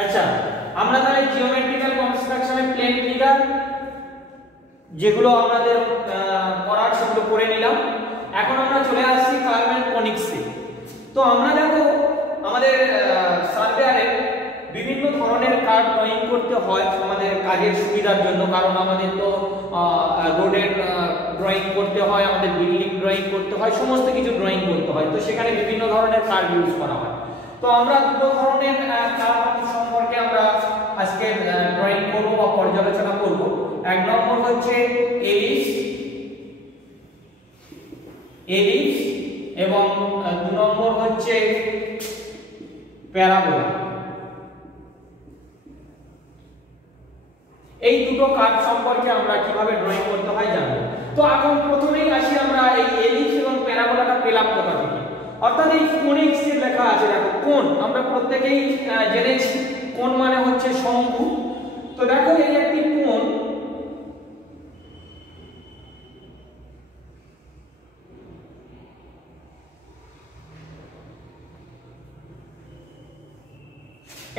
আচ্ছা, আমরা তাহলে জিওমেট্রিক্যাল কনস্ট্রাকশনে প্লেন ফিগার যেগুলো আমাদের করার সেগুলো করে নিলাম। এখন আমরা চলে আসছি কার্ভ এন্ড কনিক্সে। তো আমরা দেখো আমাদের সার্ভেয়ারে বিভিন্ন ধরনের কার্ভ ড্রয়িং করতে হয় আমাদের কাজের সুবিধার জন্য, কারণ আমাদের তো রোডের ড্রয়িং করতে হয়, আমাদের বিল্ডিং ড্রয়িং করতে হয়, সমস্ত কিছু ড্রয়িং করতে হয়। তো সেখানে বিভিন্ন ধরনের কার্ভ ইউজ করা হয়। তো আমরা দুটো ধরনের কার্ভ সম্পর্কে আমরা আজকে ড্রয়িং করব বা পর্যালোচনা করব। এক নম্বর হচ্ছে এলিপস এবং দু নম্বর হচ্ছে প্যারাবোলা। এই দুটো কার্ভ সম্পর্কে আমরা কিভাবে ড্রয়িং করতে হয় জানবো। তো এখন প্রথমেই আসি আমরা এই এলিপস এবং প্যারাবোলাটা পেলাম কোথা থেকে। অর্থাৎ এই কনিক্স এর লেখা আছে, দেখো কোণ, আমরা প্রত্যেকেই জেনেছি কোণ মানে হচ্ছে শঙ্কু। তো দেখো এই একটি কোণ,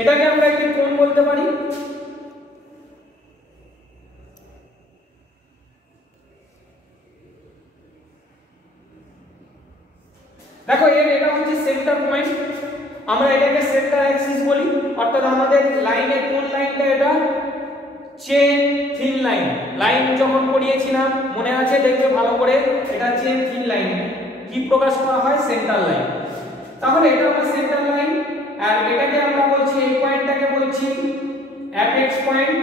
এটাকে আমরা একটি কোণ বলতে পারি। দেখো এটা হচ্ছে সেন্টার পয়েন্ট, আমরা এটাকে সেন্টার অ্যাক্সিস বলি। অর্থাৎ আমাদের লাইনের কোন লাইনটা, এটা চেন থিন লাইন। লাইন যখন পড়িয়েছিলাম মনে আছে, দেখবে ভালো করে, এটা চেন থিন লাইন কি প্রকাশ করা হয়, সেন্টার লাইন। তাহলে এটা আমার সেন্টার লাইন, আর এটাকে আমরা বলছি, এই পয়েন্টটাকে বলছি অ্যাপেক্স পয়েন্ট,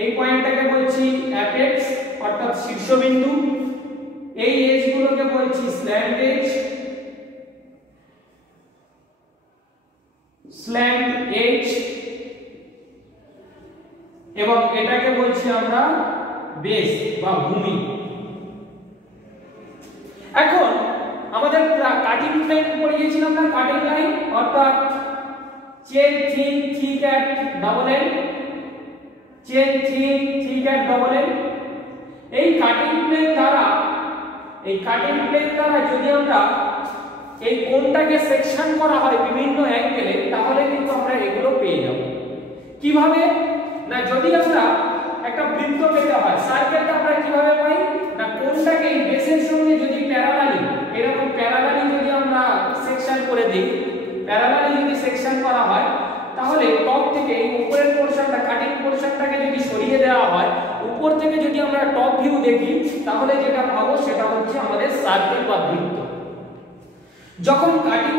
এই পয়েন্টটাকে বলছি অ্যাপেক্স অর্থাৎ শীর্ষবিন্দু, এই এজ গুলোকে বলছি স্ল্যান্ট এজ, এবং এটাকে বলছি আমরা বেস বা ভূমি। এখন আমাদের কাটিং প্লেন পড়িয়েছিলাম না, কাটিং লাইন অর্থাৎ chain thin thick at double end, chain thin thick at double end. এই কাটিং প্লেন দ্বারা যদি আমরা এই কোণটাকে সেকশন করা হয় বিভিন্ন অ্যাঙ্গেলে, তাহলে কিন্তু আমরা এগুলো পেয়ে যাব। কিভাবে না, যদি আমরা একটা বৃত্ত পেতে হয়, সার্কেলটা আমরা কিভাবে পাই না, কোণটাকে এই বেসের সঙ্গে যদি প্যারালালি, এরকম প্যারালালি যদি আমরা সেকশন করে দেই, প্যারালালি যদি সেকশন করা হয়, তাহলে টপ থেকে এই উপরের পোরশনটা, কাটিং পোরশনটাকে যদি সরিয়ে দেওয়া হয়, উপর থেকে যদি আমরা টপ ভিউ দেখি, তাহলে যেটা পাবো সেটা হচ্ছে আমাদের সার্কেল বা বৃত্ত। যখন কাটিং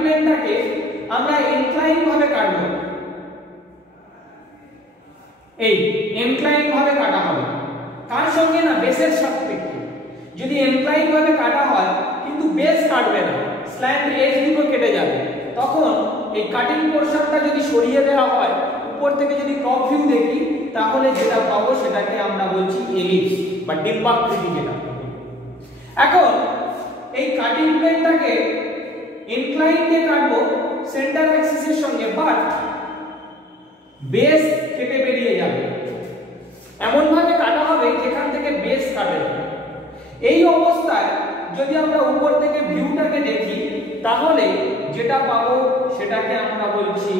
প্লেনটাকে আমরা ইনক্লাইন ভাবে কাটবো, এই ইনক্লাইন ভাবে কাটা হবে, কার সঙ্গে না, বেসের সাপেক্ষে। যদি ইনক্লাইন ভাবে কাটা হয় কিন্তু বেস কাটবে না, স্ল্যান্ট এজ দুটো কেটে যাবে, তখন এই কাটিং পোরশনটা যদি সরিয়ে দেওয়া হয়, উপর থেকে যদি টপ ভিউ দেখি, তাহলে যেটা পাবো সেটাকে আমরা বলছি এলিপস বা ডিম্বাকৃতি যেটা। এখন এই কাটিং প্লেনটাকে ইনক্লাইন দিয়ে কাটবো সেন্টার অ্যাক্সিসের সঙ্গে, বাট বেস কেটে বেরিয়ে যাবে, এমন ভাবে কাটা হবে যেখান থেকে বেস কাটে। এই অবস্থায় যদি আমরা উপর থেকে ভিউটাকে দেখি, তাহলে যেটা পাবো সেটাকে আমরা বলছি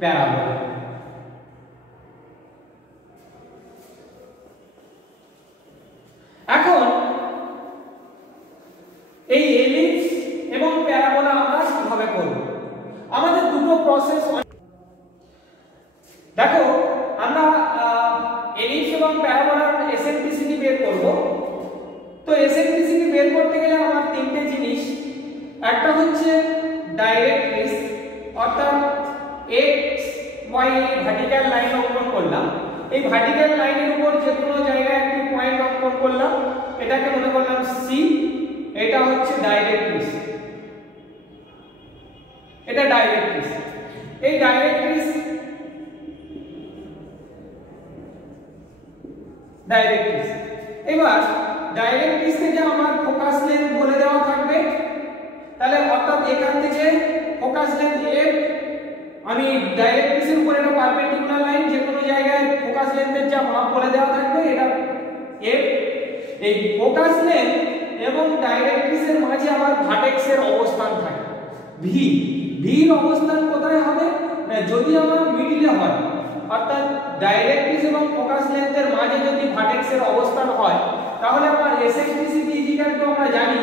প্যারাবোলা। এখন এই এলিপস এবং প্যারাবোলা আমরা কিভাবে করব, আমাদের দুটো প্রসেস। দেখো আমরা এলিপস এবং প্যারাবোলার এসেন্ট্রিসিটি বের করব। তো এসেন্ট্রিসিটি বের করতে গেলে আমার তিনটে জিনিস, একটা হচ্ছে ডাইরেক্ট্রিস, অর্থাৎ এক্স ওয়াই ভার্টিক্যাল লাইন অঙ্কন করলাম, এই ভার্টিক্যাল লাইনের উপর যে কোনো জায়গায় একটি পয়েন্ট অঙ্কন করলাম, এটাকে মনে করলাম সি, এটা হচ্ছে ডাইরেক্ট্রিস, এটা ডাইরেক্ট্রিস। এই ডাইরেক্ট্রিস এবার ডাইরেক্ট্রিস থেকে আমার ফোকাস লেন্থ বলে দেওয়া থাকবে, তাহলে অর্থাৎ এখান থেকে ফোকাস লেন্থ এফ, আমি ডাইরেক্ট্রিসের উপর এটা পারপেন্ডিকুলার লাইন, যে কোনো জায়গায় ফোকাস লেন্থের যা মাপ বলে দেওয়া থাকবে এটা এফ। এই ফোকাস লেন্থ এবং ডাইরেক্ট্রিসের মাঝে আমার ভার্টেক্সের অবস্থান থাকে ভি, ভির অবস্থান কোথায় হবে না যদি আমার মিডলে হয় অর্থাৎ ডাইরেক্ট্রিক্স এবং ফোকাস লেন্থের মাঝে যদি ভার্টেক্সের অবস্থান হয় তাহলে আমার এসেন্ট্রিসিটি ইকুয়াল টু আমরা জানি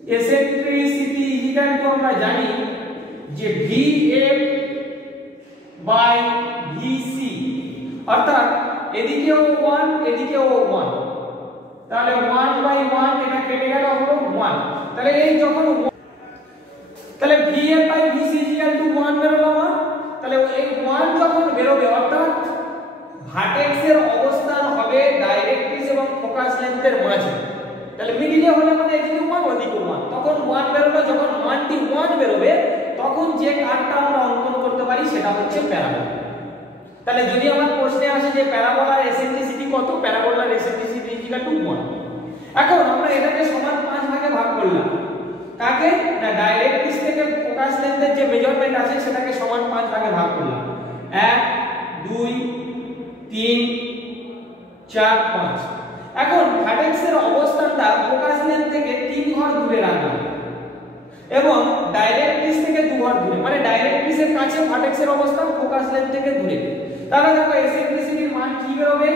এসেন্ট্রিসিটি ইকুয়াল টু আমরা জানি যে VF বাই VC অর্থাৎ এদিকেও 1 এদিকেও 1 তাহলে 1 বাই 1 এটা কেটে গেল হলো 1 তাহলে এই যখন তাহলে VF by VC equal to 1 বেরোলো আমার তাহলে এই 1 যখন বেরোবে অর্থাৎ ভার্টেক্সের অবস্থান হবে ডাইরেক্ট্রিক্স এবং ফোকাস লেন্থের মাঝে তাহলে মিডলে হলে মানে এদিকে 1 ওদিকে 1 তখন 1 বেরোলো যখন মানটি 1 বেরোবে তখন যে কার্ভটা আমরা অঙ্কন করতে পারি সেটা হচ্ছে প্যারাবোলা তাহলে যদি আমার প্রশ্নে আসে যে প্যারাবোলার এসেন্ট্রিসিটি কত প্যারাবোলার এসেন্ট্রিসিটি ইকুয়াল টু 1 এখন আমরা এটাকে সমান 5 ভাগে ভাগ করলাম কাকে না ডাইরেক্ট্রিক্স থেকে ফোকাস লেন্থের যে মেজারমেন্ট আছে সেটাকে সমান 5 ভাগে ভাগ করলাম 1 2 3 4 5 এখন ভার্টেক্সের অবস্থানটা ফোকাস লেন্থ থেকে 3 ঘর দূরে রাখলাম এবং ডাইরেক্ট্রিক্স থেকে 2 ঘর দূরে মানে ডাইরেক্ট্রিক্সের কাছে ভার্টেক্সের অবস্থান ফোকাস লেন্থ থেকে দূরে তাহলে দেখো এসেন্ট্রিসিটির মান কি বেরোবে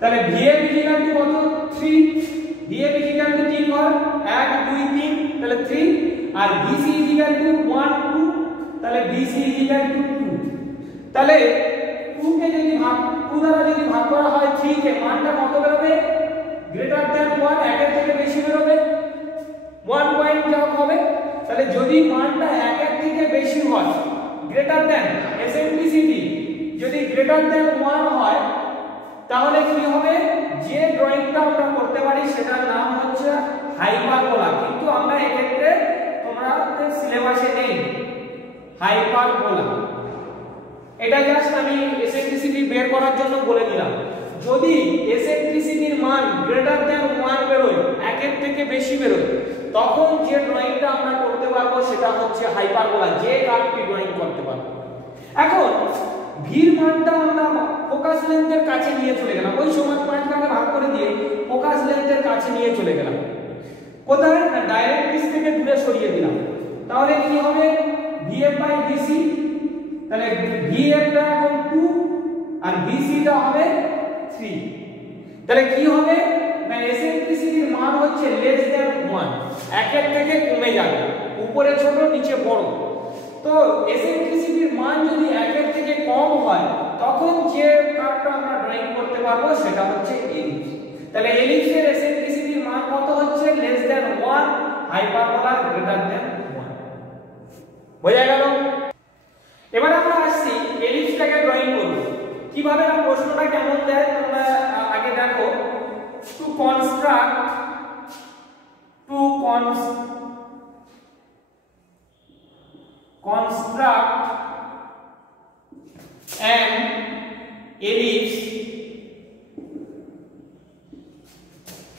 তাহলে VF ইকুয়াল টু কত 3 VF ইকুয়াল টু 3 ঘর 1 2 3 তাহলে 3 আর VC ইকুয়াল টু 1 2 তাহলে VC ইকুয়াল টু 2 তাহলে 2 কে যদি ভাগ 2 দ্বারা যদি ভাগ করা হয় 3 কে মানটা কত বেরোবে গ্রেটার দ্যান 1 একের থেকে বেশি বেরোবে 1 পয়েন্ট যা হবে তাহলে যদি মানটা 1 এর থেকে বেশি হয় গ্রেটার দ্যান এসেন্ট্রিসিটি যদি গ্রেটার দ্যান 1 হয় তাহলে কি হবে যে ড্রয়িংটা আমরা করতে পারি সেটার নাম হচ্ছে হাইপারবোলা কিন্তু আমরা এক্ষেত্রে তোমাদের সিলেবাসে নেই হাইপারবোলা এটা জাস্ট আমি এসেন্ট্রিসিটি বের করার জন্য বলে দিলাম যদি এসেন্ট্রিসিটির মান গ্রেটার দ্যান 1 বেরোয় 1 এর থেকে বেশি বেরোয় তখন যে ড্রয়িংটা আমরা করতে পারবো সেটা হচ্ছে হাইপারবোলা যে কার্ভটি ড্রয়িং করতে পারবো এখন ভির মানটা আমরা ফোকাস লেন্থের কাছে নিয়ে চলে গেলাম ওই সমান 5 ভাগে ভাগ করে দিয়ে ফোকাস লেন্থের কাছে নিয়ে চলে গেলাম কোথায় না ডাইরেক্ট্রিক্স থেকে দূরে সরিয়ে দিলাম তাহলে কি হবে VF বাই VC তাহলে VF টা এখন 2 আর VC টা হবে 3 তাহলে কি হবে না এসেন্ট্রিসিটির মান হচ্ছে লেস দ্যান 1 একের থেকে কমে যাবে উপরে ছোট নিচে বড় তো এসেন্ট্রিসিটির মান যদি 1 এর থেকে কম হয় তখন যে কার্ভটা আমরা ড্রয়িং করতে পারবো সেটা হচ্ছে এলিপস তাহলে এলিপসের এসেন্ট্রিসিটির মান কত হচ্ছে লেস দ্যান 1 হাইপারবোলার গ্রেটার দ্যান 1 বোঝা গেল এবার আমরা আসছি এলিপসটাকে ড্রয়িং করব কিভাবে না প্রশ্নটা কেমন দেয় তোমরা আগে দেখো two construct an ellipse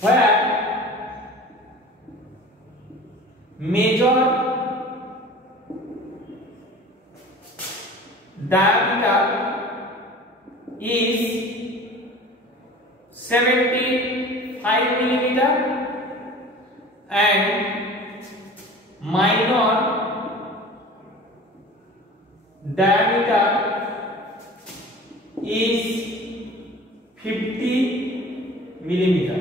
where major diameter is 75 millimeter and minor diameter is 50 millimeter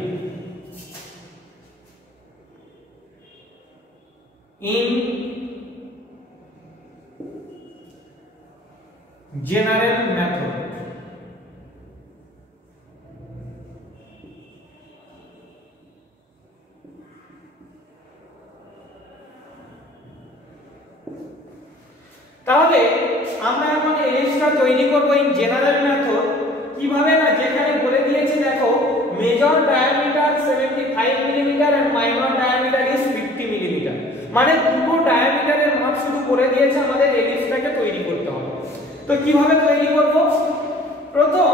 in general method তাহলে আমরা এখন এলিপসটা তৈরি করব ইন জেনারেল মেথড কিভাবে না যেখানে বলে দিয়েছে দেখো major diameter 75 millimetre and minor diameter is 50 millimetre মানে দুটো ডায়ামিটারের মাপ শুধু করে দিয়েছে আমাদের এলিপসটাকে তৈরি করতে হবে তো কিভাবে তৈরি করব প্রথম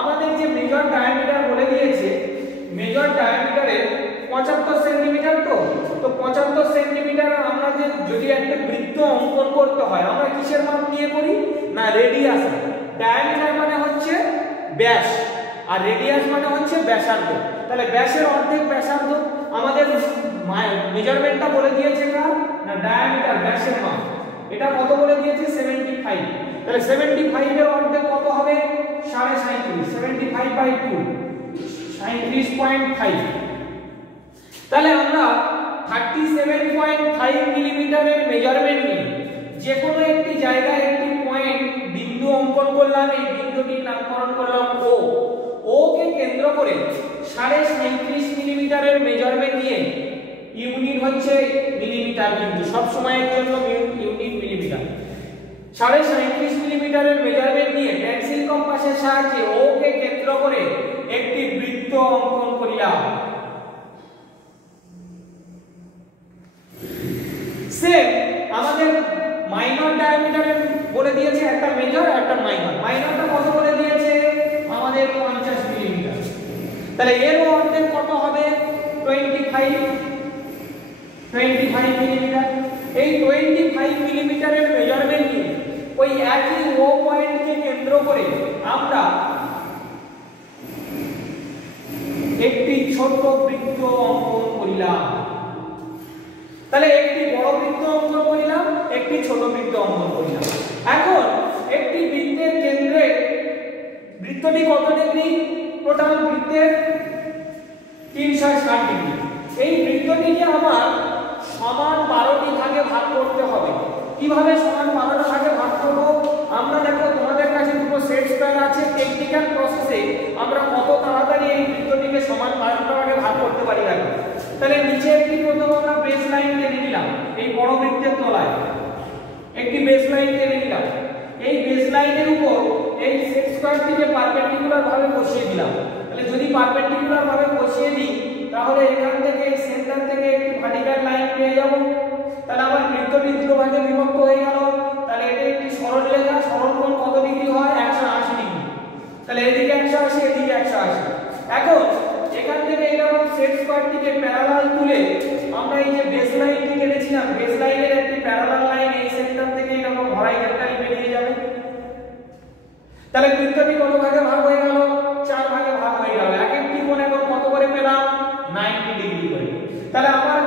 আমাদের যে মেজর ডায়ামিটার বলে দিয়েছে মেজর ডায়ামিটারে 75 সেন্টিমিটার তো 75 সেন্টিমিটার আমরা যে যদি একটা বৃত্ত অঙ্কন করতে হয় আমরা কিসের মাপ নিয়ে করি না রেডিয়াস ডায়ামিটার মানে হচ্ছে ব্যাস আর রেডিয়াস মানে হচ্ছে ব্যাসার্ধ তাহলে ব্যাসের অর্ধেক ব্যাসার্ধ আমাদের মেজারমেন্টটা বলে দিয়েছে কার না ডায়ামিটার ব্যাসের মাপ এটা কত বলে দিয়েছে 75 তাহলে 75 এর অর্ধেক কত হবে 37.5 75 বাই 2 37.5 তাহলে আমরা 37.5 মিলিমিটারের মেজারমেন্ট নিয়ে যে কোনো একটি জায়গায় একটি পয়েন্ট বিন্দু অঙ্কন করলাম এই বিন্দুটির নামকরণ করলাম ও কে কেন্দ্র করে 37.5 মিলিমিটারের মেজারমেন্ট নিয়ে ইউনিট হচ্ছে মিলিমিটার কিন্তু সব সময়ের জন্য ইউনিট মিলিমিটার 37.5 মিলিমিটারের মেজারমেন্ট নিয়ে পেন্সিল কম্পাসের সাহায্যে ও কে কেন্দ্র করে একটি বৃত্ত অঙ্কন করিলাম সেম আমাদের মাইনর ডায়ামিটারের বলে দিয়েছে একটা মেজর একটা মাইনর মাইনরটা কত বলে দিয়েছে আমাদের 50 মিলিমিটার তাহলে এর অর্ধেক কত হবে 25 মিলিমিটার এই 25 মিলিমিটারের মেজারমেন্ট নিয়ে ওই একই ও পয়েন্টকে কেন্দ্র করে আমরা একটি ছোট বৃত্ত অঙ্কন করিলাম তাহলে একটি বড় বৃত্ত অঙ্কন করিলাম একটি ছোট বৃত্ত অঙ্কন করিলাম এখন একটি বৃত্তের কেন্দ্রে বৃত্তটি কত ডিগ্রি টোটাল বৃত্তের 360 ডিগ্রি এই বৃত্তটিকে আমার সমান 12টি ভাগে ভাগ করতে হবে কিভাবে সমান 12টি ভাগে ভাগ করব আমরা দেখো তোমাদের কাছে দুটো সেট স্কয়ার আছে টেকনিক্যাল প্রসেসে আমরা কত তাড়াতাড়ি এই বৃত্তটিকে সমান 12টি ভাগে ভাগ করতে পারি দেখো তাহলে নিচে একটি প্রথম আমরা বেস লাইন টেনে নিলাম এই বড় বৃত্তের তলায় একটি বেস লাইন টেনে নিলাম এই বেস লাইনের উপর এই সেট স্কয়ারটিকে পারপেন্ডিকুলার ভাবে বসিয়ে দিলাম তাহলে যদি পারপেন্ডিকুলার ভাবে বসিয়ে দিই তাহলে এখান থেকে এই সেন্টার থেকে একটি ভার্টিক্যাল লাইন পেয়ে যাব তাহলে আমার বৃত্তটি দুটো ভাগে বিভক্ত হয়ে গেল তাহলে এটা একটি সরলরেখা সরলকোণ কত ডিগ্রি হয় 180 ডিগ্রি তাহলে এদিকে 180 এদিকে 180 এখন এখান থেকে এরকম সেট স্কয়ারটিকে প্যারালাল তুলে আমরা এই যে বেস লাইনটি কেটেছিলাম বেস লাইনের একটি প্যারালাল লাইন এই সেন্টার থেকে এরকম হরাইজন্টালি বেরিয়ে যাবে তাহলে বৃত্তটি কত ভাগে ভাগ হয়ে গেল 4 ভাগে ভাগ হয়ে গেল এক একটি কোণ এখন কত করে পেলাম 90 ডিগ্রি করে তাহলে আমার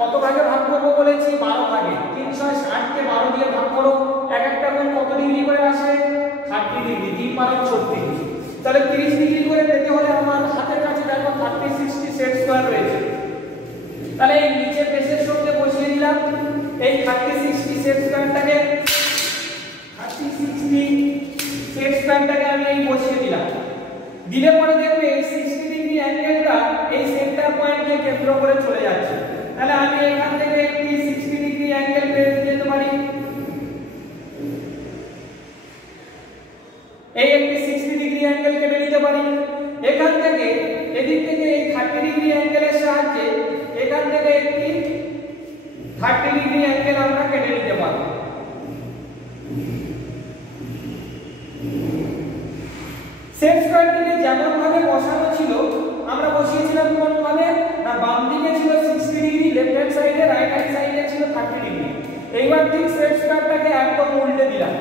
কত ভাগে ভাগ করব বলেছি 12 ভাগে 360 কে 12 দিয়ে ভাগ করো এক একটা কোণ কত ডিগ্রি করে আসে 30 ডিগ্রি 3 12 36 তাহলে 30 ডিগ্রি করে পেতে হলে আমার হাতের কাছে দেখো 30 60 সেট স্কয়ার রয়েছে তাহলে এই নিচের বেসের সঙ্গে বসিয়ে দিলাম এই 30 60 সেট স্কয়ারটাকে 30 60 সেট স্কয়ারটাকে আমি এই বসিয়ে দিলাম দিলে পরে দেখবে এই 60 ডিগ্রি অ্যাঙ্গেলটা এই সেন্টার পয়েন্টকে কেন্দ্র করে চলে যাচ্ছে তাহলে আমি এখান থেকে একটি 60 ডিগ্রি অ্যাঙ্গেল পেয়ে যেতে পারি এই একটি 60 ডিগ্রি অ্যাঙ্গেল কেটে নিতে পারি এখান থেকে এদিক থেকে এই 30 ডিগ্রি অ্যাঙ্গেলের সাহায্যে এখান থেকে একটি 30 ডিগ্রি অ্যাঙ্গেল আমরা কেটে নিতে পারি সেট স্কয়ারটিকে যেমন ভাবে বসানো ছিল আমরা বসিয়েছিলাম কোন ভাবে না বাম দিকে ছিল 60 ডিগ্রি লেফট হ্যান্ড সাইডে রাইট হ্যান্ড সাইডে ছিল 30 ডিগ্রি এইবার ঠিক সেট স্কয়ারটাকে একদম উল্টে দিলাম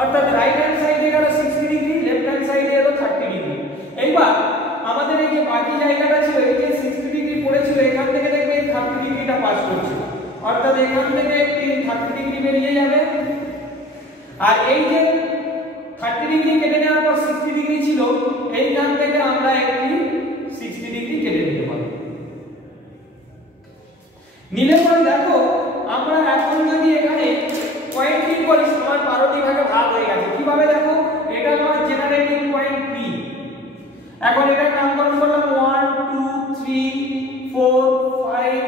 অর্থাৎ রাইট হ্যান্ড সাইডে গেল 60 ডিগ্রি লেফট হ্যান্ড সাইডে এলো 30 ডিগ্রি এইবার আমাদের এই যে বাকি জায়গাটা ছিল এই যে 60 ডিগ্রি পড়েছিল এখান থেকে দেখবে 30 ডিগ্রিটা পাস করছে অর্থাৎ এখান থেকে একটি 30 ডিগ্রি বেরিয়ে যাবে আর এই যে 30 ডিগ্রি কেটে নেওয়ার পর 60 ডিগ্রি ছিল এইখান থেকে আমরা একটি 60 ডিগ্রি কেটে নিতে পারি নিলে পরে দেখো আমরা এখন যদি এখানে পয়েন্টিং করি সমান 12টি ভাগে ভাগ হয়ে গেছে কিভাবে দেখো এটা আমার জেনারেটিং পয়েন্ট P এখন এটার নামকরণ করলাম 1 2 3 4 5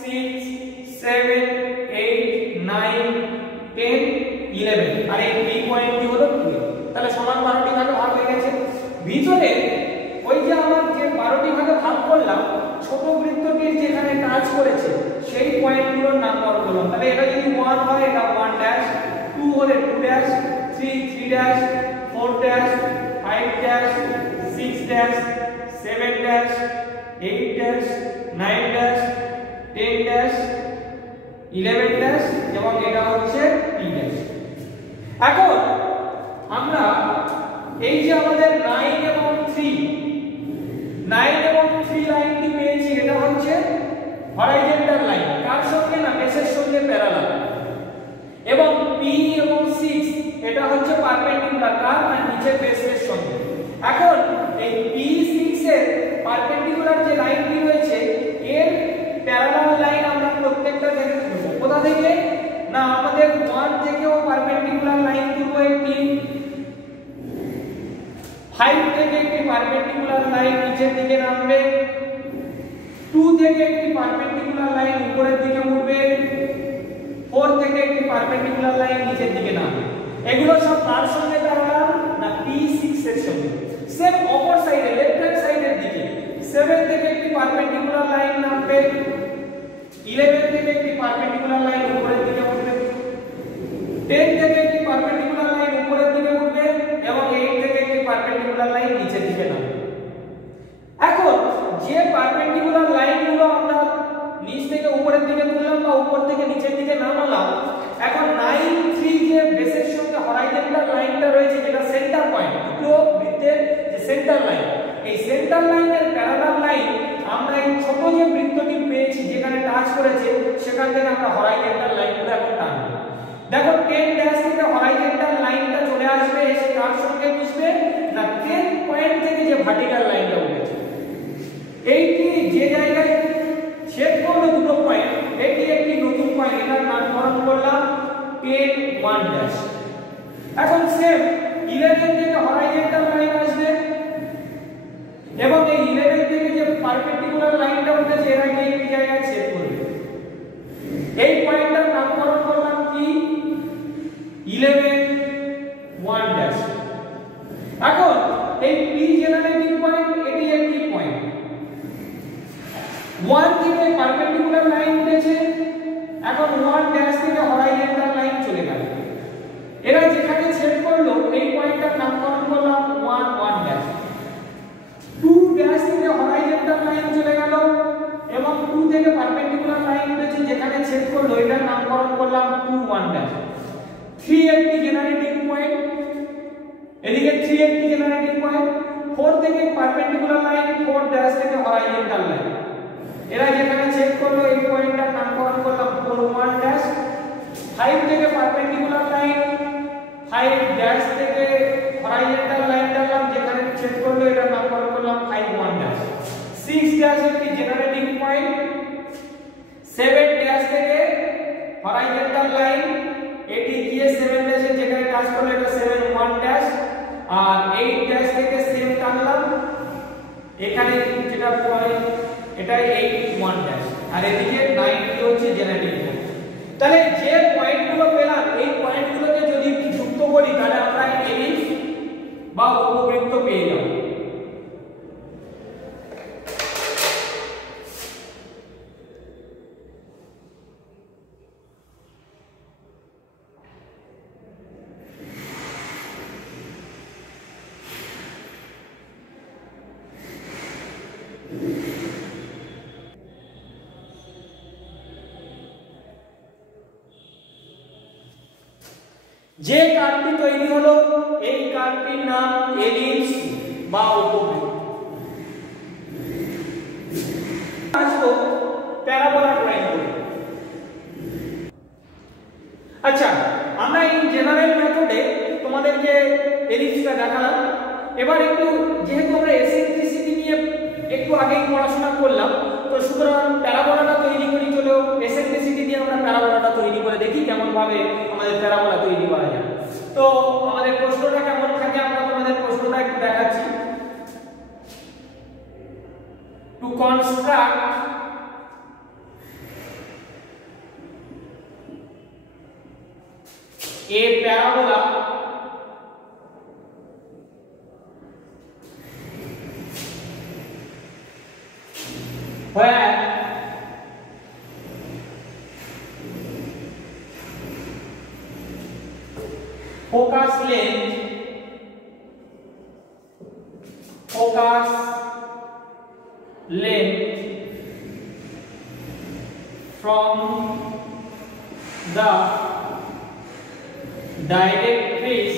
6 7 8 9 10 11 আর এই P পয়েন্টটি হলো 2 তাহলে সমান 12টি ভাগে ভাগ হয়ে গেছে ভিতরে ওই যে আমার যে 12টি ভাগে ভাগ করলাম ছোট বৃত্তটির যেখানে টাচ করেছে সেই পয়েন্টগুলোর নামকরণ করলাম তাহলে এটা যদি 1 হয় এটা 1 ড্যাশ 2 হলে 2 dash 3 3 dash 4 dash 5 dash 6 dash 7 dash 8 dash 9 dash 10 dash 11 dash এবং এটা হচ্ছে P ড্যাশ এখন আমরা এই যে আমাদের 9 এবং 3 9 এবং 3 লাইনটি পেয়েছি এটা হচ্ছে হরাইজন্টাল লাইন P এবং 6 এটা হচ্ছে পারপেন্ডিকুলার কার না নিচের বেসের সঙ্গে। এখন এই P6 এর পারপেন্ডিকুলার যে লাইনটি রয়েছে এর প্যারালাল লাইন আমরা প্রত্যেকটা থেকে তুলব। কোথা থেকে না আমাদের 1 থেকেও পারপেন্ডিকুলার লাইন তুলব একটি, 5 থেকে একটি পারপেন্ডিকুলার লাইন নিচের দিকে নামবে, 2 থেকে একটি পারপেন্ডিকুলার লাইন উপরের দিকে উঠবে, 4 থেকে একটি পারপেন্ডিকুলার লাইন নিচের দিকে নামবে। এগুলো সব কার সঙ্গে প্যারালাল না P6 এর সঙ্গে। সেম অপর সাইডে লেফট হ্যান্ড সাইডের দিকে 7 থেকে একটি পারপেন্ডিকুলার লাইন নামবে, 11 থেকে একটি পারপেন্ডিকুলার লাইন উপরের দিকে উঠবে, 10 থেকে একটি পারপেন্ডিকুলার লাইন উপরের দিকে উঠবে এবং 8 থেকে একটি পারপেন্ডিকুলার লাইন নিচের দিকে নামবে। এখন যে পারপেন্ডিকুলার লাইনগুলো আমরা নিচ থেকে উপরের দিকে তুললাম বা উপর থেকে নিচের দিকে নামালাম, এখন 9 3 যে বেসের সঙ্গে হরাইজন্টাল লাইনটা রয়েছে যেটা সেন্টার পয়েন্ট, দুটো বৃত্তের যে সেন্টার লাইন, এই সেন্টার লাইনের প্যারালাল লাইন আমরা এই ছোট যে বৃত্তটি পেয়েছি যেখানে টাচ করেছে সেখান থেকে আমরা হরাইজন্টাল লাইনগুলো এখন টানব। দেখো 10 ড্যাশ থেকে হরাইজন্টাল লাইনটা চলে আসবে, এসে কার সঙ্গে মিশবে না 10 পয়েন্ট থেকে যে ভার্টিক্যাল লাইনটা উঠেছে এইটি যে জায়গায় ছেদ করলো দুটো পয়েন্ট, এটি একটি নতুন পয়েন্ট, এটার নামকরণ করলাম 10 1 ড্যাশ। এখন সেম 11 থেকে হরাইজন্টাল লাইন আসবে এবং এই 11 থেকে যে পারপেন্ডিকুলার লাইনটা উঠেছে এর আগে এই জায়গায় ছেদ করবে। এই পয়েন্টটার নামকরণ করলাম কি 11 1 ড্যাশ। এখন এই P জেনারেটিং পয়েন্ট এটি একটি পয়েন্ট, 1 থেকে পারপেন্ডিকুলার লাইন উঠেছে, এখন 1 ড্যাশ থেকে হরাইজন্টাল লাইন চলে গেল, এরা যেখানে ছেদ করলো এই পয়েন্টটার নামকরণ করলাম 1 1 ড্যাশ। 2 ড্যাশ থেকে হরাইজন্টাল লাইন চলে গেল এবং 2 থেকে পারপেন্ডিকুলার লাইন উঠেছে যেখানে ছেদ করলো এটার নামকরণ করলাম 2 1 ড্যাশ। 3 একটি জেনারেটিং পয়েন্ট, এদিকে 3 একটি জেনারেটিং পয়েন্ট, 4 থেকে পারপেন্ডিকুলার লাইন, 4 ড্যাশ থেকে হরাইজন্টাল লাইন, এরা যেখানে ছেদ করলো এই পয়েন্টটার নামকরণ করলাম 4 1 ড্যাশ। 5 থেকে পারপেন্ডিকুলার লাইন, 5 ড্যাশ থেকে হরাইজন্টাল লাইন টানলাম যেখানে ছেদ করলো এটার নামকরণ করলাম 5 1 ড্যাশ। 6 ড্যাশ একটি জেনারেটিং পয়েন্ট, 7 ড্যাশ থেকে হরাইজন্টাল লাইন, এটি গিয়ে 7 ড্যাশে যেখানে টাচ করলো এটা 7 1 ড্যাশ। আর 8 ড্যাশ থেকে সেম টানলাম এখানে যেটা পয়েন্ট এটা 8 1 ড্যাশ, আর এদিকে 9 টি হচ্ছে জেনারেটিং পয়েন্ট। তাহলে যে পয়েন্টগুলো পেলাম এই পয়েন্টগুলোকে যদি যুক্ত করি তাহলে আমরা এলিপস বা উপবৃত্ত পেয়ে যাব। যে কার্ভটি তৈরি হলো এই কার্ভটির নাম এলিপস বা উপবৃত্ত। আসো প্যারাবোলা ড্রয়িং করি। আচ্ছা, আমরা এই জেনারেল মেথডে তোমাদেরকে এলিপসটা দেখালাম। এবার একটু যেহেতু আমরা এসেন্ট্রিসিটি নিয়ে একটু আগেই পড়াশোনা করলাম, তো সুতরাং প্যারাবোলাটা তৈরি করি, চলো এসেন্ট্রিসিটি দিয়ে আমরা প্যারাবোলাটা তৈরি করে দেখি কেমন ভাবে আমাদের প্যারাবোলা তৈরি করা যায়। তো আমাদের প্রশ্নটা কেমন থাকে আমরা তোমাদের প্রশ্নটা একটু দেখাচ্ছি। Two construct a parabola where focus length from the directrix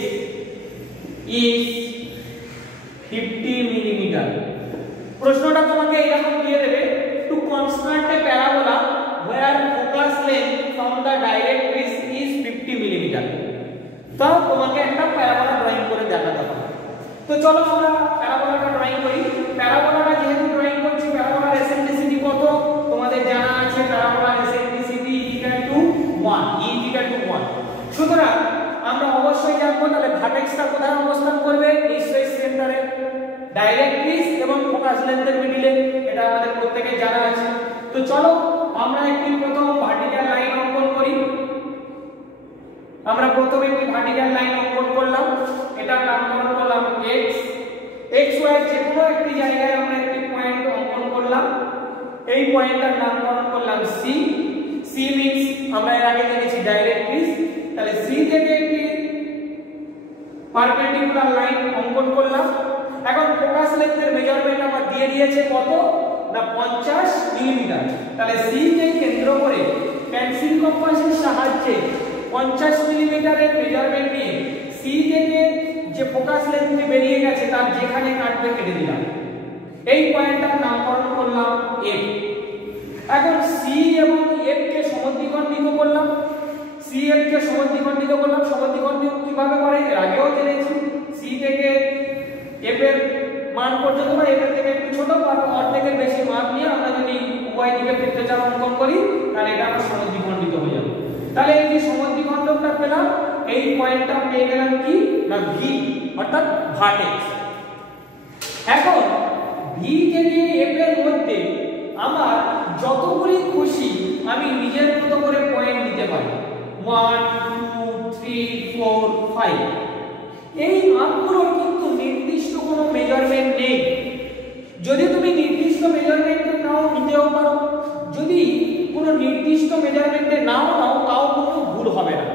is 50 millimeter। প্রশ্নটা তোমাকে এরকম দিয়ে দেবে, two construct A parabola where focus length from the directrix is 50 millimeter। তো তোমাকে একটা প্যারাবোলা ড্রয়িং করে দেখাতে হবে। তো চলো আমরা প্যারাবোলাটা ড্রয়িং করি। প্যারাবোলাটা যেহেতু ড্রয়িং করছি, প্যারাবোলার এসেন্ট্রিসিটি কত তোমাদের জানা আছে। প্যারাবোলার এসেন্ট্রিসিটি = 1, সুতরাং আমরা অবশ্যই জানবো তাহলে ভার্টেক্সটা কোথায় অবস্থান করবে, নিশ্চয়ই সেন্টারে, ডাইরেক্ট্রিক্স এবং ফোকাস লেন্থের মিডলে, এটা আমাদের প্রত্যেকের জানা আছে। তো চলো আমরা একটি প্রথম ভার্টিক্যাল লাইন অঙ্কন করি। আমরা প্রথমে একটি ভার্টিক্যাল লাইন অঙ্কন করলাম, এটার নামকরণ করলাম x, xy যে কোনো একটি জায়গায় আমরা একটি পয়েন্ট অঙ্কন করলাম, এই পয়েন্টটার নামকরণ করলাম c। c মিন্স আমরা এর আগে জেনেছি ডাইরেক্ট্রিক্স, তাহলে c থেকে একটি পারপেন্ডিকুলার লাইন অঙ্কন করলাম। এখন ফোকাস লেন্থের মেজারমেন্ট আমার দিয়ে দিয়েছে কত না 50 মিলিমিটার। তাহলে c কে কেন্দ্র করে পেন্সিল কম্পাসের সাহায্যে 50 মিলিমিটারের মেজারমেন্ট নিয়ে c থেকে যে ফোকাস লেন্থ বেরিয়ে গেছে তার যেখানে কাটবে কেটে দিলাম। এই পয়েন্টটার নামকরণ করলাম f। এখন c এবং f কে সমদ্বিখণ্ডিত করলাম। c f কে সমদ্বিখণ্ডিত করলাম। সমদ্বিখণ্ডিত কিভাবে করে এর আগেও জেনেছি। c থেকে f এর মান পর্যন্ত বা f এর থেকে একটু ছোট বা অর্ধেকের বেশি মান নিয়ে আমরা যদি উভয় দিকে বৃত্তচাপ অঙ্কন করি তাহলে এটা আমরা সমদ্বিখণ্ডিত হয়ে যাবে। তাহলে এই যে সমদ্বিখণ্ডকটা পেলাম, এই পয়েন্টটা পেয়ে গেলাম কি না v, অর্থাৎ ভার্টেক্স। এখন v থেকে f এর মধ্যে আমার যতগুলি খুশি আমি নিজের মতো করে পয়েন্ট দিতে পারি, 1 2 3 4 5। এই মাপগুলোর কিন্তু নির্দিষ্ট কোনো মেজারমেন্ট নেই। যদি তুমি নির্দিষ্ট মেজারমেন্টে নাও নিতেও পারো, যদি কোনো নির্দিষ্ট মেজারমেন্টে নাও তাও কোনো ভুল হবে না,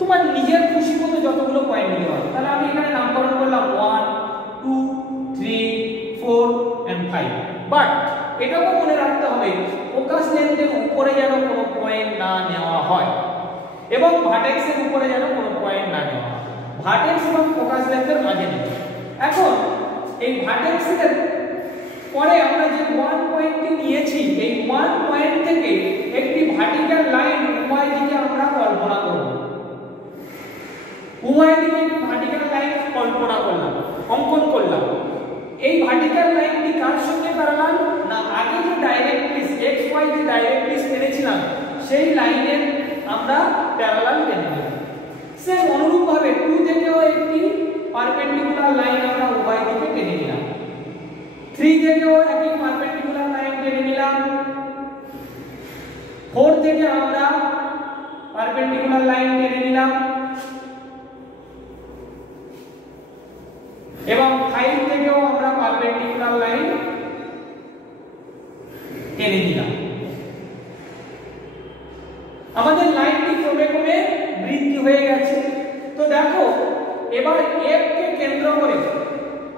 তোমার নিজের খুশি মতো যতগুলো পয়েন্ট নিতে পারো। তাহলে আমি এখানে নামকরণ করলাম 1 2 3 4 and 5। বাট এটাও মনে রাখতে হবে ফোকাস লেন্থের উপরে যেন কোনো পয়েন্ট না নেওয়া হয় এবং ভার্টেক্সের উপরে যেন কোনো পয়েন্ট না নেওয়া হয়, ভার্টেক্স এবং ফোকাস লেন্থের মাঝে নেই। এখন এই ভার্টেক্সের পরে আমরা যে 1 পয়েন্টটি নিয়েছি, এই 1 পয়েন্ট থেকে একটি ভার্টিক্যাল লাইন উভয় দিকে আমরা কল্পনা করব। উভয় দিকে একটি ভার্টিক্যাল লাইন কল্পনা করলাম, অঙ্কন করলাম। এই ভার্টিক্যাল লাইনটি কার সঙ্গে প্যারালাল না আগে যে ডাইরেক্ট্রিক্স xy যে ডাইরেক্ট্রিক্স টেনেছিলাম সেই লাইনের আমরা প্যারালাল টেনে নেব। সেম অনুরূপভাবে 2 থেকেও একটি পারপেন্ডিকুলার লাইন আমরা উভয় দিকে টেনে নিলাম। 3 থেকেও একটি পারপেন্ডিকুলার লাইন টেনে নিলাম। 4 থেকে আমরা পারপেন্ডিকুলার লাইন টেনে নিলাম এবং 5 থেকেও আমরা পারপেন্ডিকুলার লাইন টেনে নিলাম। আমাদের লাইনটি ক্রমে ক্রমে বৃদ্ধি হয়ে গেছে। তো দেখো এবার f কে কেন্দ্র করে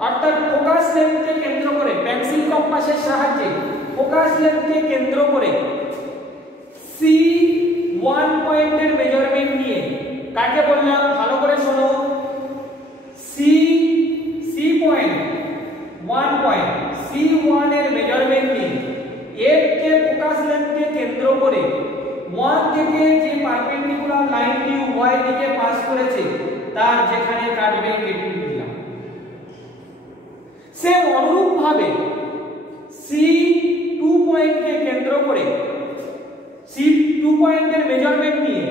অর্থাৎ ফোকাস লেন্থকে কেন্দ্র করে পেন্সিল কম্পাসের সাহায্যে ফোকাস লেন্থকে কেন্দ্র করে c 1 পয়েন্টের মেজারমেন্ট নিয়ে, কাকে বললাম ভালো করে শোনো, c পয়েন্ট 1 পয়েন্ট c1 এর মেজারমেন্ট নিয়ে f কে ফোকাস লেন্থকে কেন্দ্র করে 1 থেকে যে পারপেন্ডিকুলার লাইনটি উভয় দিকে পাস করেছে তার যেখানে কাটবে কেটে দিলাম। সেম অনুরূপভাবে c2 পয়েন্টকে কেন্দ্র করে c2 পয়েন্টের মেজারমেন্ট নিয়ে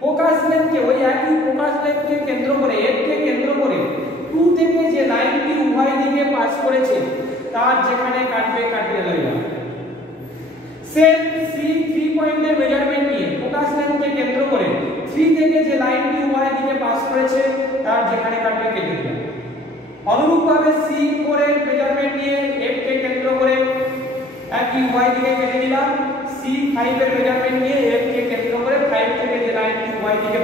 ফোকাস লেন্থকে ওই একই ফোকাস লেন্থকে কেন্দ্র করে f কে কেন্দ্র করে 2 থেকে যে লাইনটি উভয় দিকে পাস করেছে তার যেখানে কাটবে কাটিয়ে দিলাম। সেম c3 পয়েন্টের মেজারমেন্ট নিয়ে ফোকাস লেন্থকে কেন্দ্র করে 3 থেকে যে লাইনটি উভয় দিকে পাস করেছে তার যেখানে কাটবে কেটে দিলাম। অনুরূপভাবে c4 এর মেজারমেন্ট নিয়ে f কে কেন্দ্র করে একই উভয় দিকে কেটে দিলাম। c5 এর মেজারমেন্ট নিয়ে f কে কেন্দ্র করে 5 থেকে যে লাইনটি উভয় দিকে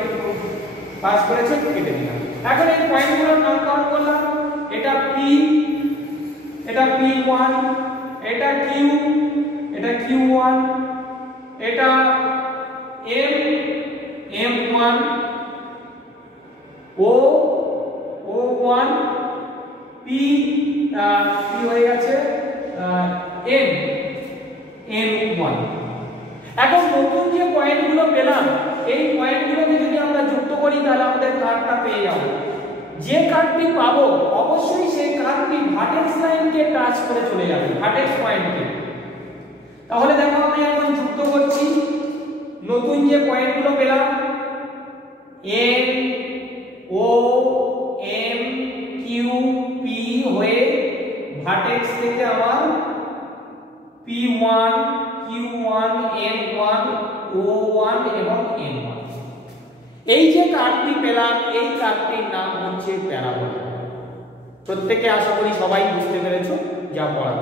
পাস করেছে কেটে দিলাম। এখন এই পয়েন্টগুলোর নামকরণ করলাম, এটা p, এটা p1, এটা q, এটা q1, এটা m1, o1, p হয়ে গেছে m1। এখন নতুন যে পয়েন্টগুলো পেলাম এই পয়েন্টগুলোকে যদি আমরা যুক্ত করি তাহলে আমাদের কার্ভটা পেয়ে যাব। যে কার্ভটি পাবো অবশ্যই সেই কার্ভটি ভার্টেক্স লাইনকে টাচ করে চলে যাবে, ভার্টেক্স পয়েন্টকে। তাহলে দেখো আমি এখন যুক্ত করছি নতুন যে পয়েন্টগুলো পেলাম N O M Q P হয়ে ভার্টেক্স থেকে আমার P1 Q1 N1 O1 এবং N1 এই যে কার্ভটি পেলাম এই কার্ভটির নাম হচ্ছে প্যারাবোলা। প্রত্যেকে আশা করি সবাই বুঝতে পেরেছো যা পড়া।